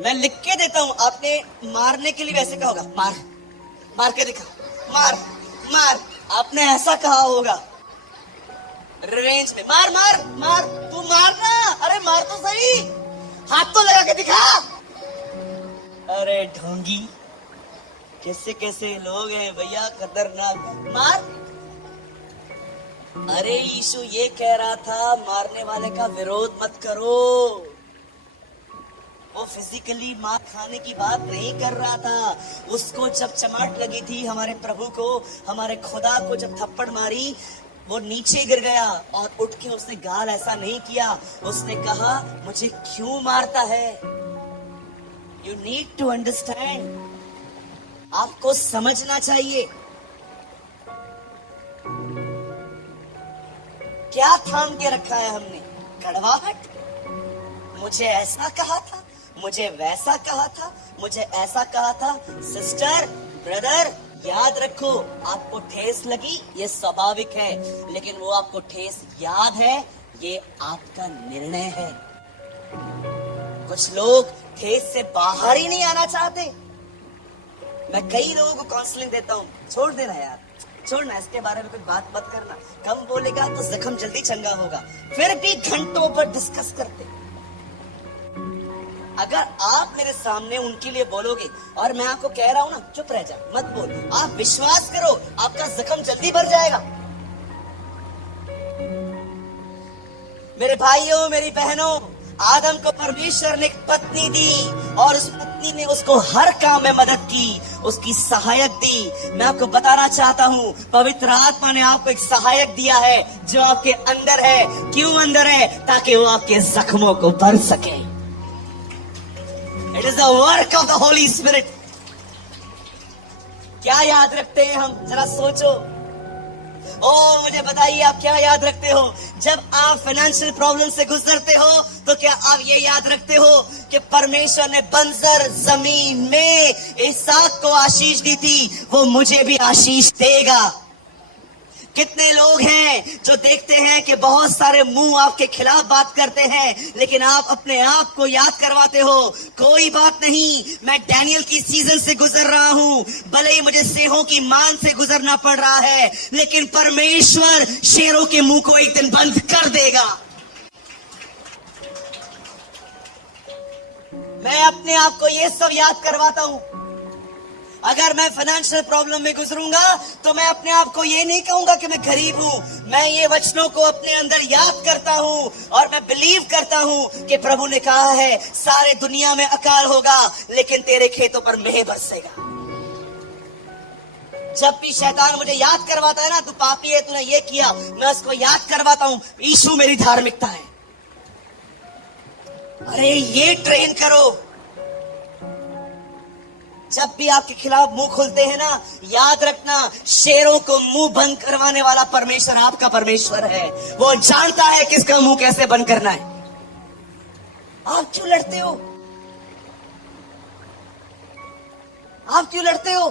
मैं लिख के देता हूं, आपने मारने के लिए वैसे कहा होगा, मार, मार के दिखा, मार मार, आपने ऐसा कहा होगा रिवेंज में, मार मार मार, तू मारना, अरे मार तो सही, हाथ तो लगा के दिखा। अरे ढोंगी, कैसे कैसे लोग हैं भैया, खतरनाक, मार। अरे यीशु ये कह रहा था मारने वाले का विरोध मत करो, वो फिजिकली मार खाने की बात नहीं कर रहा था। उसको जब चमाट लगी थी, हमारे प्रभु को, हमारे खुदा को जब थप्पड़ मारी, वो नीचे गिर गया और उठ के उसने गाल ऐसा नहीं किया, उसने कहा मुझे क्यों मारता है। यू नीड टू अंडरस्टैंड, आपको समझना चाहिए। क्या थाम के रखा है हमने, कड़वाहट। मुझे ऐसा कहा था, मुझे वैसा कहा था, मुझे ऐसा कहा था। सिस्टर, ब्रदर, याद रखो, आपको ठेस लगी ये स्वाभाविक है, लेकिन वो आपको ठेस याद है, ये आपका निर्णय है। कुछ लोग ठेस से बाहर ही नहीं आना चाहते। मैं कई लोगों को काउंसलिंग देता हूँ, छोड़ देना यार, छोड़ना, इसके बारे में कुछ बात मत करना, कम बोलेगा तो जख्म जल्दी चंगा होगा। फिर भी घंटों पर डिस्कस करते। अगर आप मेरे सामने उनके लिए बोलोगे और मैं आपको कह रहा हूं ना, चुप रह जा, मत बोल, आप विश्वास करो, आपका जख्म जल्दी भर जाएगा। मेरे भाइयों, मेरी बहनों, आदम को परमेश्वर ने एक पत्नी दी और उस पत्नी ने उसको हर काम में मदद की, उसकी सहायक दी। मैं आपको बताना चाहता हूँ, पवित्र आत्मा ने आपको एक सहायक दिया है जो आपके अंदर है। क्यों अंदर है? ताकि वो आपके जख्मों को भर सके। It is the work of the Holi spirit. क्या याद रखते हैं हम, जरा सोचो। ओ मुझे बताइए, आप क्या याद रखते हो? जब आप फाइनेंशियल प्रॉब्लम से गुजरते हो तो क्या आप ये याद रखते हो कि परमेश्वर ने बंजर जमीन में इसहाक को आशीष दी थी, वो मुझे भी आशीष देगा। कितने लोग हैं जो देखते हैं कि बहुत सारे मुंह आपके खिलाफ बात करते हैं, लेकिन आप अपने आप को याद करवाते हो, कोई बात नहीं, मैं डैनियल की सीजन से गुजर रहा हूं, भले ही मुझे सिंहों की मान से गुजरना पड़ रहा है, लेकिन परमेश्वर शेरों के मुंह को एक दिन बंद कर देगा। मैं अपने आप को ये सब याद करवाता हूं। अगर मैं फाइनेंशियल प्रॉब्लम में गुजरूंगा तो मैं अपने आप को ये नहीं कहूंगा कि मैं गरीब हूं, मैं ये वचनों को अपने अंदर याद करता हूं और मैं बिलीव करता हूं कि प्रभु ने कहा है सारे दुनिया में अकाल होगा लेकिन तेरे खेतों पर मेह बरसेगा। जब भी शैतान मुझे याद करवाता है ना, तू पापी है, तूने ये किया, मैं उसको याद करवाता हूं, यीशु मेरी धार्मिकता है। अरे ये ट्रेन करो। जब भी आपके खिलाफ मुंह खुलते हैं ना, याद रखना, शेरों को मुंह बंद करवाने वाला परमेश्वर आपका परमेश्वर है। वो जानता है किसका मुंह कैसे बंद करना है। आप क्यों लड़ते हो? आप क्यों लड़ते हो?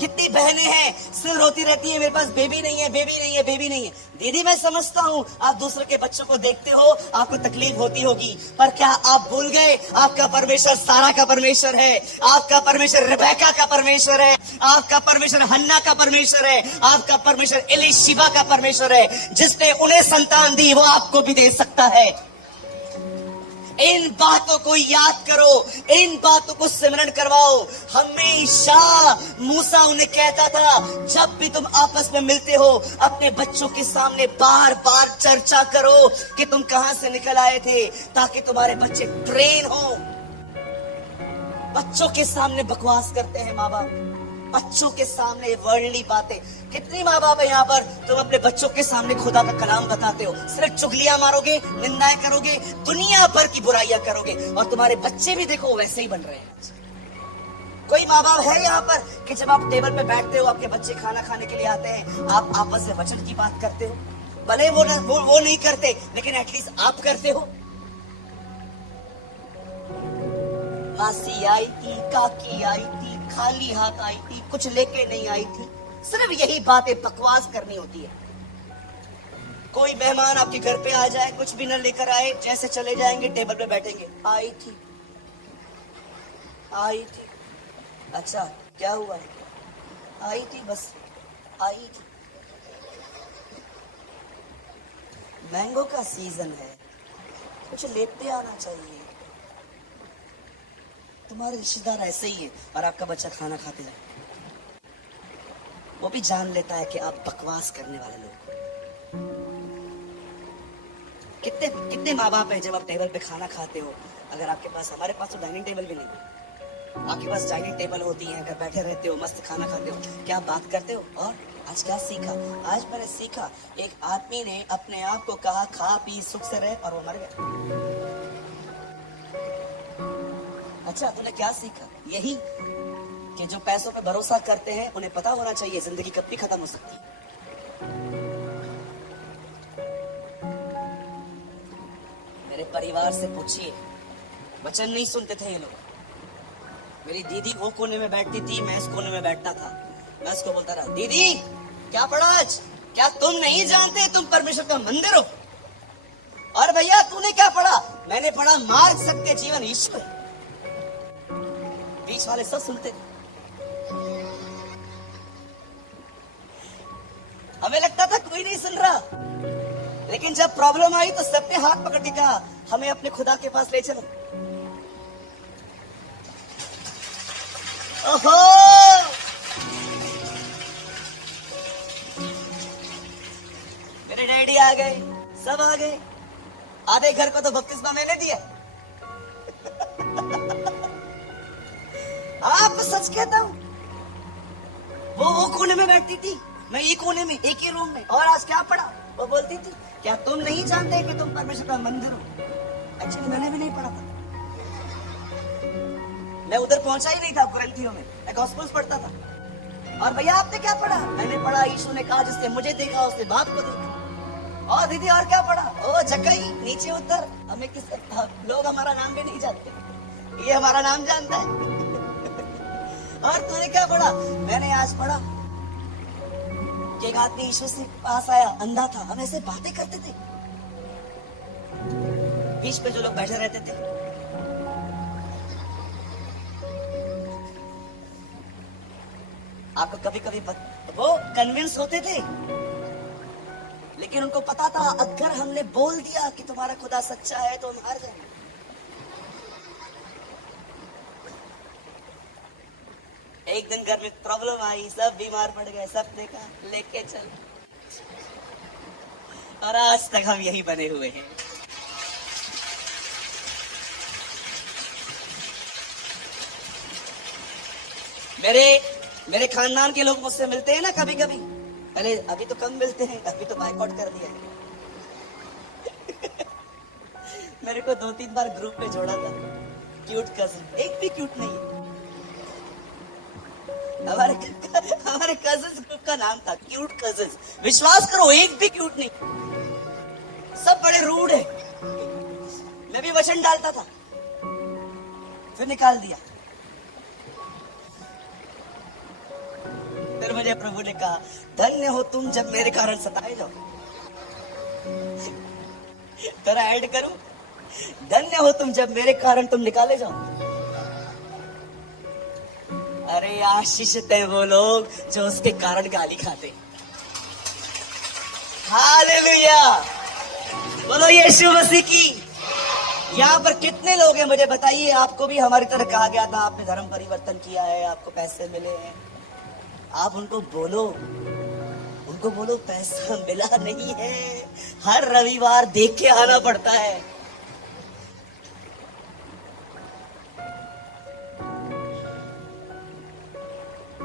कितनी बहनें हैं सिर रोती रहती है, मेरे पास बेबी नहीं है, बेबी नहीं है, बेबी नहीं है। दीदी मैं समझता हूँ, आप दूसरे के बच्चों को देखते हो, आपको तकलीफ होती होगी, पर क्या आप भूल गए आपका परमेश्वर सारा का परमेश्वर है, आपका परमेश्वर रिबेका का परमेश्वर है, आपका परमेश्वर हन्ना का परमेश्वर है, आपका परमेश्वर एलीशिबा का परमेश्वर है। जिसने उन्हें संतान दी वो आपको भी दे सकता है। इन बातों को याद करो, इन बातों को सिमरन करवाओ। हमेशा मूसा उन्हें कहता था, जब भी तुम आपस में मिलते हो अपने बच्चों के सामने बार बार चर्चा करो कि तुम कहां से निकल आए थे, ताकि तुम्हारे बच्चे ट्रेन हो। बच्चों के सामने बकवास करते हैं माँ बाप, बच्चों के सामने वर्ल्डली बातें। कितनी माँ बाप है यहाँ पर, तुम अपने बच्चों के सामने खुदा का कलाम बताते हो, सिर्फ चुगलियां मारोगे, निंदाएं करोगे, दुनिया भर की बुराइयां करोगे, और तुम्हारे बच्चे भी देखो वैसे ही बन रहे हैं। कोई माँ बाप है यहाँ पर कि जब आप टेबल पे बैठते हो, आपके बच्चे खाना खाने के लिए आते हैं, आप आपस में वचन की बात करते हो? भले वो नहीं करते, लेकिन एटलीस्ट आप करते हो। मासी आई थी, काकी आई थी, खाली हाथ आई थी, कुछ लेके नहीं आई थी, सिर्फ यही बातें बकवास करनी होती है। कोई मेहमान आपके घर पे आ जाए, कुछ भी न लेकर आए, जैसे चले जाएंगे टेबल पे बैठेंगे, आई थी। अच्छा क्या हुआ? आई थी, बस आई थी। मैंगो का सीजन है, कुछ लेते आना चाहिए। तुम्हारे रिश्तेदार ऐसे ही है और आपका बच्चा खाना खाते जाए, वो भी जान लेता है कि आप बकवास करने वाले लोग। कितने कितने माँ बाप है जब आप टेबल पे खाना खाते हो, अगर आपके पास, हमारे पास तो डाइनिंग टेबल भी नहीं है, आपके पास डाइनिंग टेबल होती है, अगर बैठे रहते हो, मस्त खाना खाते हो, क्या बात करते हो? और आज क्या सीखा? आज मैंने सीखा, एक आदमी ने अपने आप को कहा खा पी सुख से रहे, और वो मर गया। अच्छा तूने क्या सीखा? यही कि जो पैसों पे भरोसा करते हैं उन्हें पता होना चाहिए जिंदगी कब भी खत्म हो सकती है। मेरे परिवार से पूछिए, वचन नहीं सुनते थे ये लोग। मेरी दीदी वो कोने में बैठती थी, मैं इस कोने में बैठता था। मैं उसको बोलता रहा, दीदी क्या पढ़ा आज? क्या तुम नहीं जानते तुम परमेश्वर का मंदिर हो? और भैया तूने क्या पढ़ा? मैंने पढ़ा मार्ग, सत्य, जीवन, ईश्वर। बीच वाले सब सुनते थे। हमें लगता था कोई नहीं सुन रहा, लेकिन जब प्रॉब्लम आई तो सबने हाथ पकड़ के कहा हमें अपने खुदा के पास ले चलो। ओहो, मेरे डैडी आ गए, सब आ गए। आधे घर को तो बपतिस्मा मैंने दिया। आपको सच कहता हूं, वो कोने में बैठती थी, मैं ये कोने में, एक ही रूम में। और आज क्या पढ़ा? वो बोलती थी क्या तुम नहीं जानते कि तुम परमेश्वर का मंदिर हो? एक्चुअली मैंने भी नहीं पढ़ा था, मैं उधर पहुंचा ही नहीं था कुरिन्थियों में, मैं गॉस्पेल्स पढ़ता था। और भैया आपने क्या पढ़ा? मैंने पढ़ा यीशु ने कहा जिसने मुझे देखा उसने बाप को देखा। और दीदी और क्या पढ़ा? ओ जक्कई नीचे उतर, हमें किस लोग हमारा नाम भी नहीं जानते, ये हमारा नाम जानता है। और तूने क्या पढ़ा? मैंने आज पढ़ा कि एक आदमी यीशु से पास आया, अंधा था। हम ऐसे बातें करते थे, बीच पे जो लोग बैठे रहते थे। आपको कभी कभी वो कन्विंस होते थे, लेकिन उनको पता था अगर हमने बोल दिया कि तुम्हारा खुदा सच्चा है तो हम हार जाएंगे। एक दिन घर में प्रॉब्लम आई, सब बीमार पड़ गए, सब ने कहा लेके चल, और आज तक हम यही बने हुए हैं। मेरे खानदान के लोग मुझसे मिलते हैं ना कभी कभी, पहले अभी तो कम मिलते हैं, अभी तो बाइकआउट कर दिया है। मेरे को 2-3 बार ग्रुप में जोड़ा था, क्यूट कजिन, एक भी क्यूट नहीं है। हमारे कजिन्स ग्रुप का नाम था क्यूट कजिन्स। विश्वास करो एक भी क्यूट नहीं, सब बड़े रूड है। मैं भी वचन डालता था, फिर निकाल दिया। फिर मुझे प्रभु ने कहा धन्य हो तुम जब मेरे कारण सताए जाओ। तेरा ऐड करूं, धन्य हो तुम जब मेरे कारण तुम निकाले जाओ। अरे आशीषित है वो लोग जो उसके कारण गाली खाते। हालेलुया, बोलो यीशु मसीह की। यहाँ पर कितने लोग हैं मुझे बताइए, आपको भी हमारी तरह कहा गया था आपने धर्म परिवर्तन किया है, आपको पैसे मिले हैं। आप उनको बोलो पैसा मिला नहीं है, हर रविवार देख के आना पड़ता है।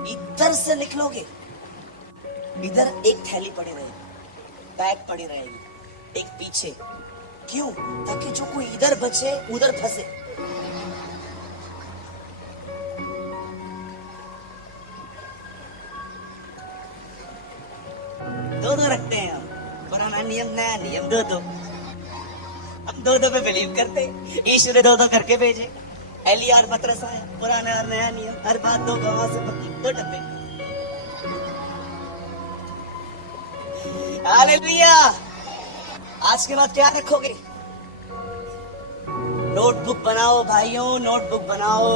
इधर से निकलोगे, इधर एक थैली पड़ी रहेगी, बैग पड़ी रहेगी, एक पीछे। क्यों? ताकि जो कोई इधर बचे उधर फंसे। दो रखते हैं हम, पुराना नियम नया नियम, दो। हम दो पे बिलीव करते, ईश्वर ने दो करके भेजे। एलियार पतरस आया, पुराना और नया नियम, हर बात 2 गवाह से पक्की, 2 डब्बे। हालेलुया, आज के बाद क्या रखोगे? नोटबुक बनाओ भाइयों, नोटबुक बनाओ।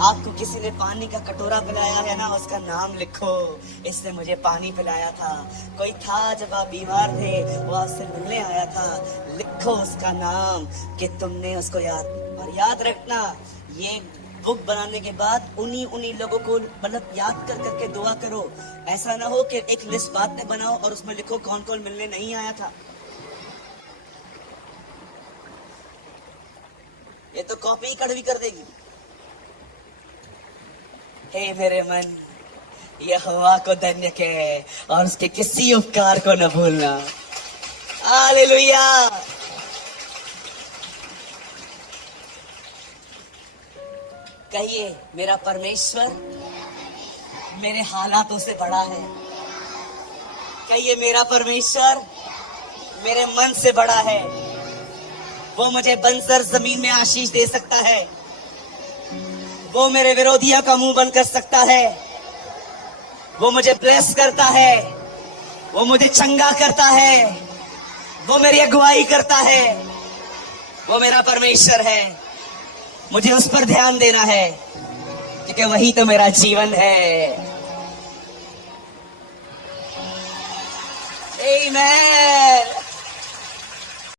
आपको किसी ने पानी का कटोरा पिलाया है ना, उसका नाम लिखो, इसने मुझे पानी पिलाया था। कोई था जब आप बीमार थे, वो आपसे मिलने आया था, लिखो उसका नाम कि तुमने उसको याद। और याद रखना, ये बुक बनाने के बाद उन्हीं लोगों को मतलब याद कर करके दुआ करो। ऐसा ना हो कि एक लिस्ट बाद में बनाओ और उसमें लिखो कौन कौन मिलने नहीं आया था। ये तो कॉपी कड़वी कर देगी। हे मेरे मन, यहोवा को धन्य कह और उसके किसी उपकार को न भूलना। हालेलुया। कहिए, मेरा परमेश्वर मेरे हालातों से बड़ा है। कहिए, मेरा परमेश्वर मेरे मन से बड़ा है। वो मुझे बंजर जमीन में आशीष दे सकता है, वो मेरे विरोधियों का मुंह बंद कर सकता है, वो मुझे ब्लेस करता है, वो मुझे चंगा करता है, वो मेरी अगुवाई करता है। वो मेरा परमेश्वर है। मुझे उस पर ध्यान देना है क्योंकि वही तो मेरा जीवन है। आमीन।